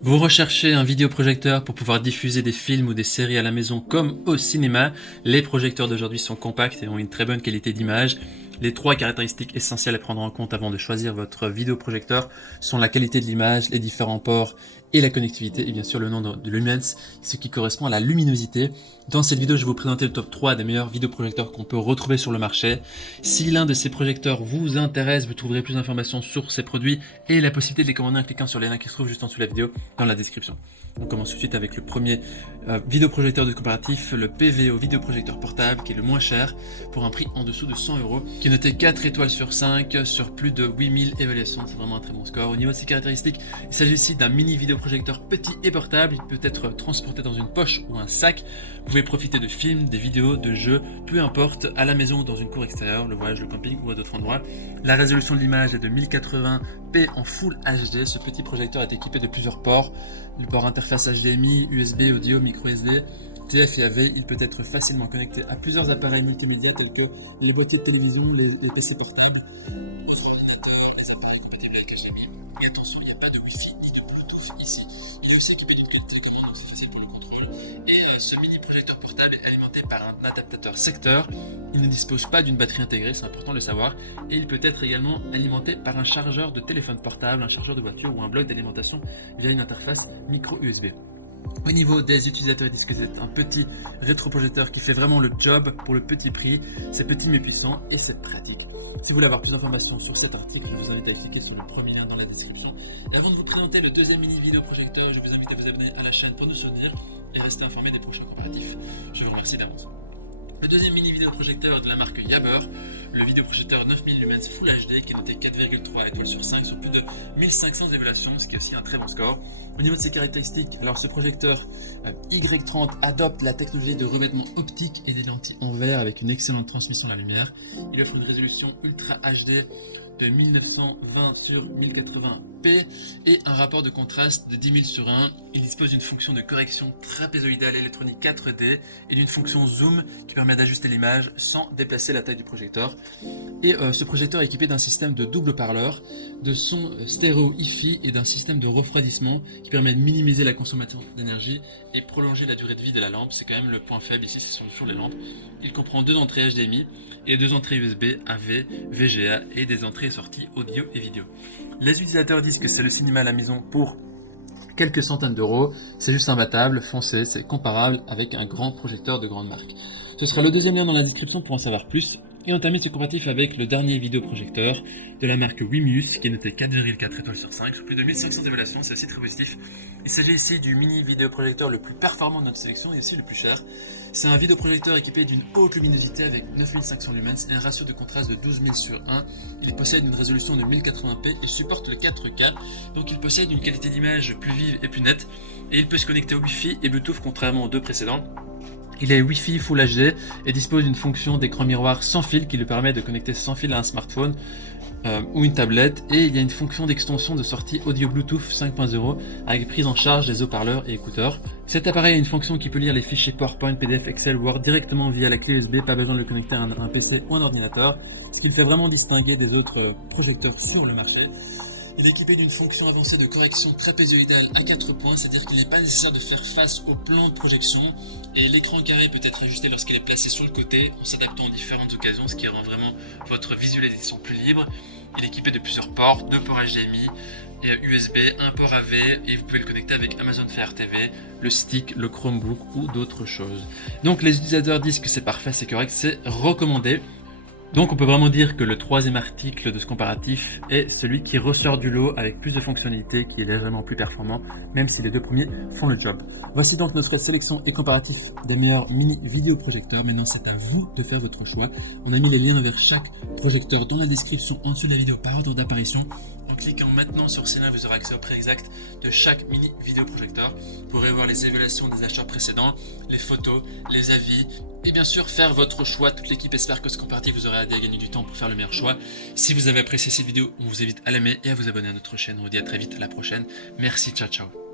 Vous recherchez un vidéoprojecteur pour pouvoir diffuser des films ou des séries à la maison comme au cinéma. Les projecteurs d'aujourd'hui sont compacts et ont une très bonne qualité d'image. Les trois caractéristiques essentielles à prendre en compte avant de choisir votre vidéoprojecteur sont la qualité de l'image, les différents ports et la connectivité et bien sûr le nom de lumens, ce qui correspond à la luminosité. Dans cette vidéo, je vais vous présenter le top 3 des meilleurs vidéoprojecteurs qu'on peut retrouver sur le marché. Si l'un de ces projecteurs vous intéresse, vous trouverez plus d'informations sur ces produits et la possibilité de les commander en cliquant sur les liens qui se trouvent juste en dessous de la vidéo dans la description. On commence tout de suite avec le premier vidéoprojecteur de comparatif, le PVO vidéoprojecteur portable qui est le moins cher pour un prix en dessous de 100 €, qui est noté 4 étoiles sur 5 sur plus de 8000 évaluations. C'est vraiment un très bon score. Au niveau de ses caractéristiques, il s'agit ici d'un mini vidéoprojecteur petit et portable. Il peut être transporté dans une poche ou un sac. Vous pouvez profiter de films, des vidéos, de jeux, peu importe, à la maison ou dans une cour extérieure, le voyage, le camping ou à d'autres endroits. La résolution de l'image est de 1080p en Full HD. Ce petit projecteur est équipé de plusieurs ports. Le port interface HDMI, USB, audio, micro SD, TF et AV. Il peut être facilement connecté à plusieurs appareils multimédia tels que les boîtiers de télévision, les PC portables, autres ordinateurs, les appareils compatibles avec HDMI. Et attention, il n'y a pas de Wi-Fi ni de Bluetooth ici. Il est aussi équipé d'une qualité de commande, donc c'est facile pour le contrôle. Et ce mini projecteur portable est alimenté par un adaptateur secteur. Il ne dispose pas d'une batterie intégrée, c'est important de le savoir. Et il peut être également alimenté par un chargeur de téléphone portable, un chargeur de voiture ou un bloc d'alimentation via une interface micro USB. Au niveau des utilisateurs, ils disent que c'est un petit rétroprojecteur qui fait vraiment le job pour le petit prix. C'est petit mais puissant et c'est pratique. Si vous voulez avoir plus d'informations sur cet article, je vous invite à cliquer sur le premier lien dans la description. Et avant de vous présenter le deuxième mini vidéoprojecteur, je vous invite à vous abonner à la chaîne pour nous soutenir et rester informé des prochains comparatifs. Je vous remercie d'avance. Le deuxième mini vidéoprojecteur de la marque Yabber, le vidéoprojecteur 9000 lumens Full HD qui est noté 4,3 étoiles sur 5 sur plus de 1500 évaluations, ce qui est aussi un très bon score. Au niveau de ses caractéristiques, alors ce projecteur Y30 adopte la technologie de revêtement optique et des lentilles en verre avec une excellente transmission de la lumière. Il offre une résolution Ultra HD de 1920 sur 1080p et un rapport de contraste de 10 000 sur 1. Il dispose d'une fonction de correction trapézoïdale électronique 4D et d'une fonction zoom qui permet d'ajuster l'image sans déplacer la taille du projecteur. Et ce projecteur est équipé d'un système de double parleur, de son stéréo hi-fi et d'un système de refroidissement qui permet de minimiser la consommation d'énergie et prolonger la durée de vie de la lampe. C'est quand même le point faible ici, ce sont sur les lampes. Il comprend deux entrées HDMI et deux entrées USB, AV, VGA et des entrées et sorties audio et vidéo. Les utilisateurs disent que c'est le cinéma à la maison pour quelques centaines d'euros. C'est juste imbattable, foncez, c'est comparable avec un grand projecteur de grande marque. Ce sera le deuxième lien dans la description pour en savoir plus. Et on termine ce comparatif avec le dernier vidéoprojecteur de la marque Wimius qui est noté 4,4 étoiles sur 5 sur plus de 1500 évaluations, c'est aussi très positif. Il s'agit ici du mini vidéoprojecteur le plus performant de notre sélection et aussi le plus cher. C'est un vidéoprojecteur équipé d'une haute luminosité avec 9500 lumens et un ratio de contraste de 12 000 sur 1. Il possède une résolution de 1080p et supporte le 4K, donc il possède une qualité d'image plus vive et plus nette. Et il peut se connecter au Wi-Fi et Bluetooth contrairement aux deux précédents. Il est Wi-Fi Full HD et dispose d'une fonction d'écran miroir sans fil qui lui permet de connecter sans fil à un smartphone ou une tablette. Et il y a une fonction d'extension de sortie audio Bluetooth 5.0 avec prise en charge des haut-parleurs et écouteurs. Cet appareil a une fonction qui peut lire les fichiers PowerPoint, PDF, Excel, Word directement via la clé USB, pas besoin de le connecter à un PC ou un ordinateur, ce qui le fait vraiment distinguer des autres projecteurs sur le marché. Il est équipé d'une fonction avancée de correction trapézoïdale à 4 points, c'est-à-dire qu'il n'est pas nécessaire de faire face au plan de projection et l'écran carré peut être ajusté lorsqu'il est placé sur le côté en s'adaptant aux différentes occasions, ce qui rend vraiment votre visualisation plus libre. Il est équipé de plusieurs ports, deux ports HDMI, et USB, un port AV et vous pouvez le connecter avec Amazon Fire TV, le stick, le Chromebook ou d'autres choses. Donc les utilisateurs disent que c'est parfait, c'est correct, c'est recommandé. Donc on peut vraiment dire que le troisième article de ce comparatif est celui qui ressort du lot avec plus de fonctionnalités, qui est légèrement plus performant, même si les deux premiers font le job. Voici donc notre sélection et comparatif des meilleurs mini vidéoprojecteurs. Maintenant c'est à vous de faire votre choix. On a mis les liens vers chaque projecteur dans la description en dessous de la vidéo par ordre d'apparition. En cliquant maintenant sur ces liens, vous aurez accès au prix exact de chaque mini vidéoprojecteur. Vous pourrez voir les évaluations des acheteurs précédents, les photos, les avis et bien sûr faire votre choix. Toute l'équipe espère que ce comparatif vous aura aidé à gagner du temps pour faire le meilleur choix. Si vous avez apprécié cette vidéo, on vous invite à l'aimer et à vous abonner à notre chaîne. On vous dit à très vite, à la prochaine. Merci, ciao ciao.